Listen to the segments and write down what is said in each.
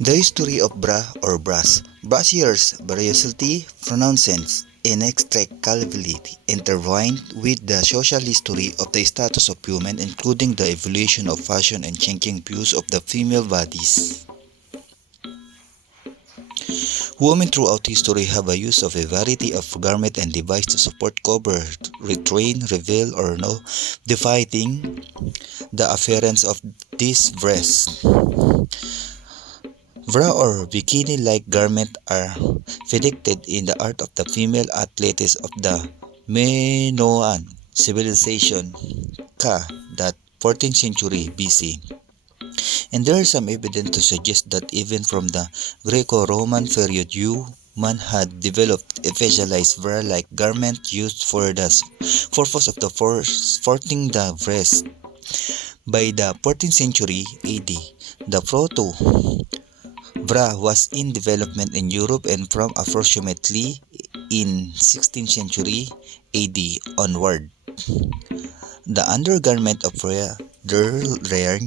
The history of bra or brass. Brassier's variability, pronouncements, inextricably intertwined with the social history of the status of women, including the evolution of fashion and changing views of the female bodies. Women throughout history have a use of a variety of garment and device to support, cover, retrain, reveal, or no, defining the appearance of these breasts. Bra or bikini-like garments are predicted in the art of the female athletes of the Minoan civilization ca. that 14th century BC. And there is some evidence to suggest that even from the Greco-Roman period, human had developed a specialized bra-like garment used for the purpose of the supporting the breast. By the 14th century AD, the bra was in development in Europe, and from approximately in 16th century AD onward, the undergarment of rare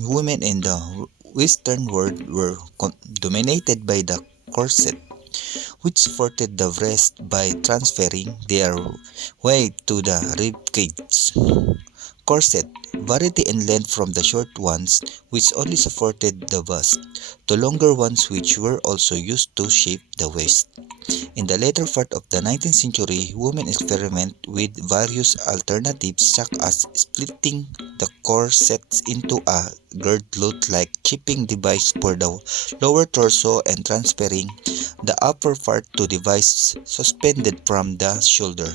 women in the Western world were dominated by the corset, which supported the breast by transferring their weight to the ribcage. Corset varied in length from the short ones, which only supported the bust, to longer ones which were also used to shape the waist. In the later part of the 19th century, women experimented with various alternatives such as splitting the corsets into a girdle-like chipping device for the lower torso and transferring the upper part to device suspended from the shoulder.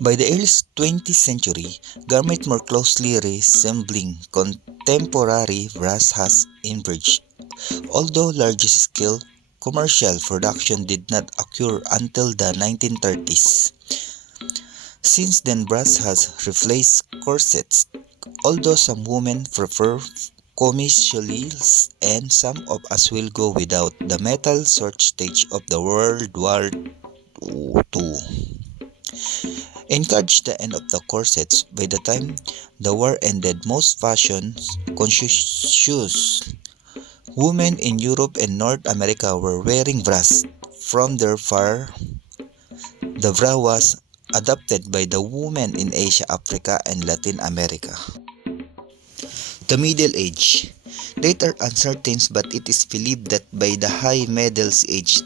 By the early 20th century, garments more closely resembling contemporary bras has emerged, although large-scale commercial production did not occur until the 1930s. Since then, bras has replaced corsets, although some women prefer commercially and some of us will go without the metal shortage of the World War II. Encouraged the end of the corsets. By the time the war ended, most fashion-conscious women in Europe and North America were wearing bras. From their far, the bra was adopted by the women in Asia, Africa, and Latin America. The Middle Age. Dates are uncertain, but it is believed that by the High Middle Age,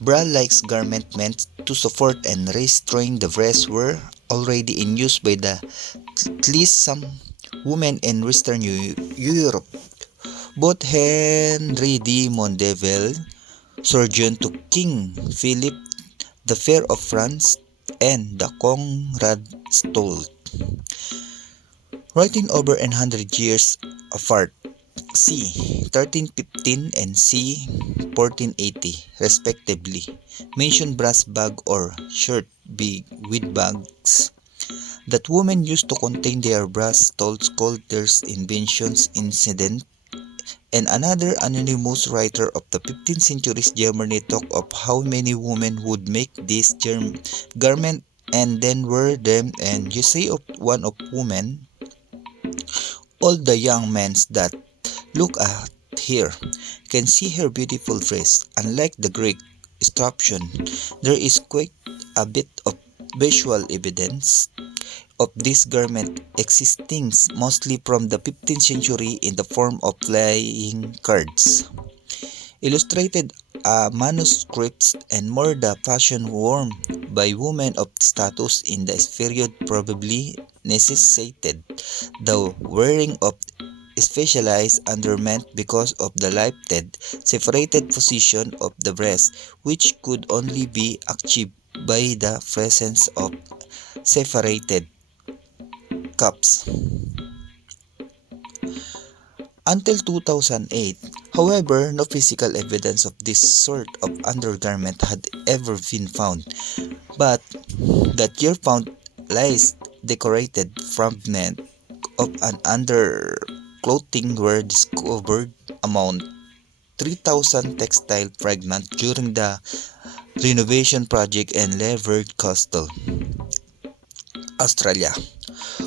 bra-like garments meant to support and restrain the breast were already in use by at least some women in Western Europe. Both Henry de Mondeville, surgeon to King Philip the Fair of France, and the Conrad Stoll, writing over 100 years apart, c. 1315 and c. 1480, respectively, mention brass bag or shirt bag with bags that women used to contain their brass dolls called their inventions incident. And another anonymous writer of the 15th century's Germany talked of how many women would make these garments and then wear them, and you say of one of women, all the young men that look at her can see her beautiful dress. Unlike the Greek inscription, there is quite a bit of visual evidence of this garment existing mostly from the 15th century in the form of playing cards, illustrated manuscripts, and more the fashion worn by women of status in this period probably necessitated the wearing of specialized undergarment because of the limited separated position of the breast, which could only be achieved by the presence of separated cups. Until 2008, however, no physical evidence of this sort of undergarment had ever been found, but that year found lace decorated fragments of an underclothing were discovered among 3,000 textile fragments during the renovation project in Levert Castle, Australia.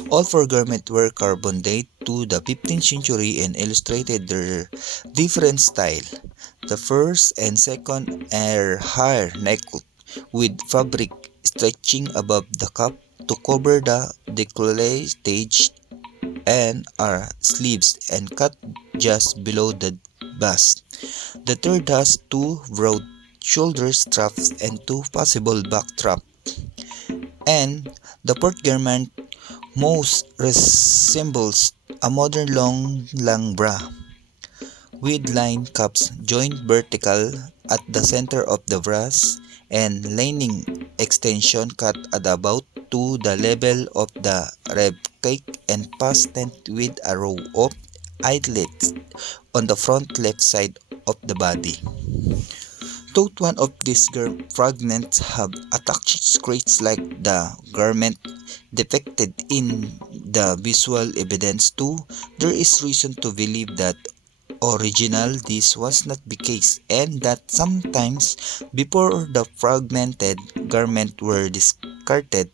All four garments were carbon dated to the 15th century and illustrated their different style. The first and second are higher neck with fabric stretching above the cup to cover the decolletage and are sleeves and cut just below the bust. The third has two broad shoulder straps and two possible back straps. And the fourth garment most resembles a modern long bra with line cups joined vertical at the center of the breast and lining extension cut at about to the level of the rib cage and fastened with a row of eyelets on the front left side of the body. Though one of these fragments have attached scratches like the garment depicted in the visual evidence too, there is reason to believe that original this was not the case and that sometimes before the fragmented garment were discarded,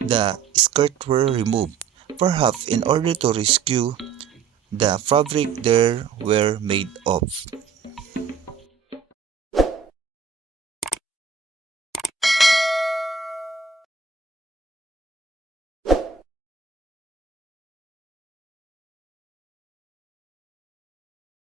the skirts were removed, perhaps in order to rescue the fabric they were made of.